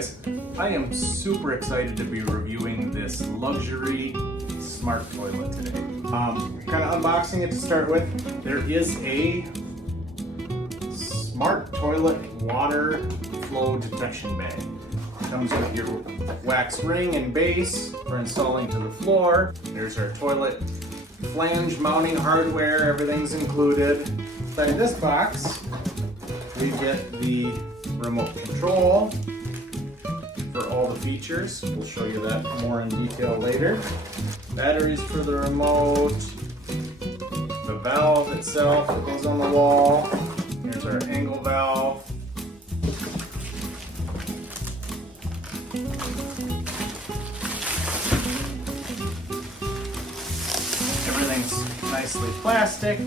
guys, I am super excited to be reviewing this luxury smart toilet today. Kind of unboxing it to start with. There is a smart toilet water flow detection bag. It comes with your wax ring and base for installing to the floor. There's our toilet flange mounting hardware, everything's included. Inside this box, we get the remote control for all the features. We'll show you that more in detail later. Batteries for the remote, the valve itself that goes on the wall. Here's our angle valve. Everything's nicely plastic.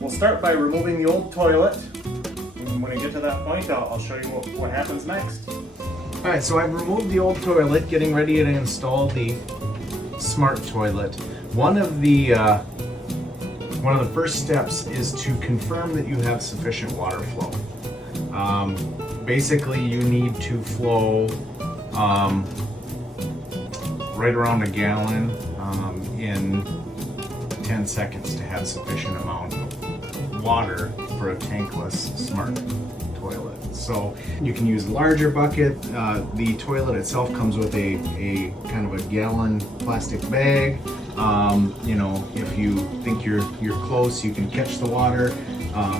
We'll start by removing the old toilet. And when I get to that point, I'll show you what happens next. Alright, so I've removed the old toilet, getting ready to install the smart toilet. One of the first steps is to confirm that you have sufficient water flow. Basically, you need to flow right around a gallon in 10 seconds to have sufficient amount of water for a tankless smart toilet. So you can use a larger bucket. The toilet itself comes with a kind of a gallon plastic bag. You know, if you think you're close, you can catch the water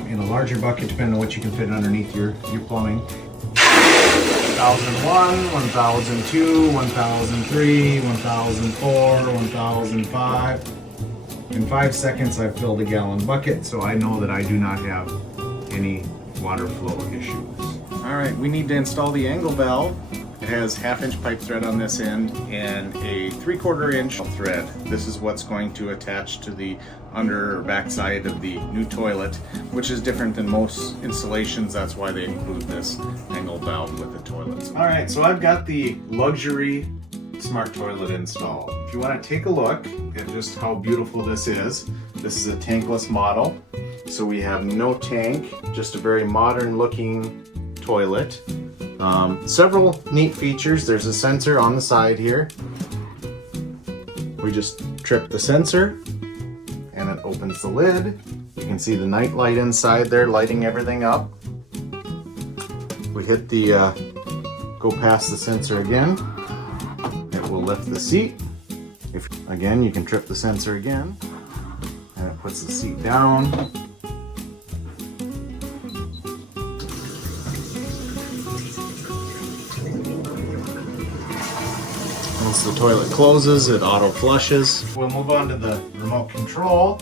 in a larger bucket, depending on what you can fit underneath your plumbing. 1001, 1002, 1003, 1004, 1005. In 5 seconds, I've filled a gallon bucket, so I know that I do not have any water flow issues. All right, we need to install the angle valve. It has 1/2-inch pipe thread on this end and a 3/4 inch thread. This is what's going to attach to the under or back side of the new toilet, which is different than most installations. That's why they include this angle valve with the toilets. All right, so I've got the luxury smart toilet installed. If you want to take a look at just how beautiful this is a tankless model. So we have no tank, just a very modern looking toilet. Several neat features. There's a sensor on the side here. We just trip the sensor and it opens the lid. You can see the night light inside there lighting everything up. We hit the go past the sensor again. It will lift the seat. Again, you can trip the sensor again and it puts the seat down. Once the toilet closes, it auto flushes. We'll move on to the remote control.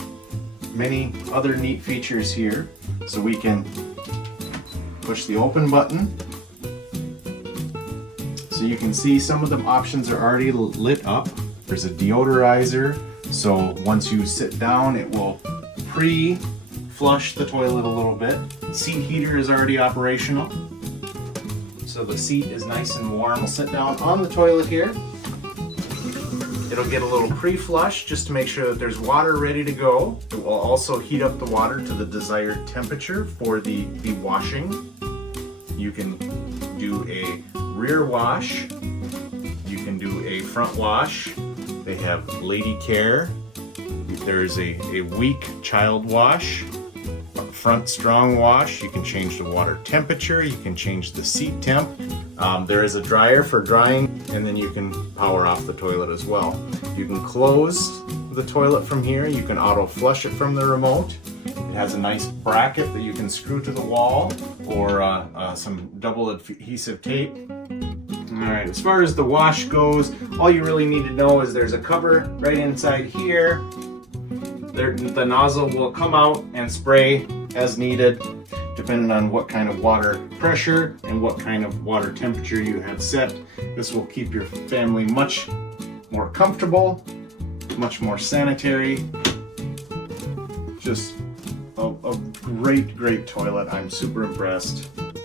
Many other neat features here. So we can push the open button. So you can see some of the options are already lit up. There's a deodorizer. So once you sit down, it will pre-flush the toilet a little bit. Seat heater is already operational. So the seat is nice and warm. We'll sit down on the toilet here. It'll get a little pre-flush just to make sure that there's water ready to go. It will also heat up the water to the desired temperature for the washing. You can do a rear wash. You can do a front wash. They have lady care. There's a weak child wash. A front strong wash. You can change the water temperature. You can change the seat temp. There is a dryer for drying, and then you can power off the toilet as well. You can close the toilet from here. You can auto flush it from the remote. It has a nice bracket that you can screw to the wall or some double adhesive tape. Alright, as far as the wash goes, all you really need to know is there's a cover right inside here. The nozzle will come out and spray as needed, depending on what kind of water pressure and what kind of water temperature you have set. This will keep your family much more comfortable, much more sanitary. Just a great toilet. I'm super impressed.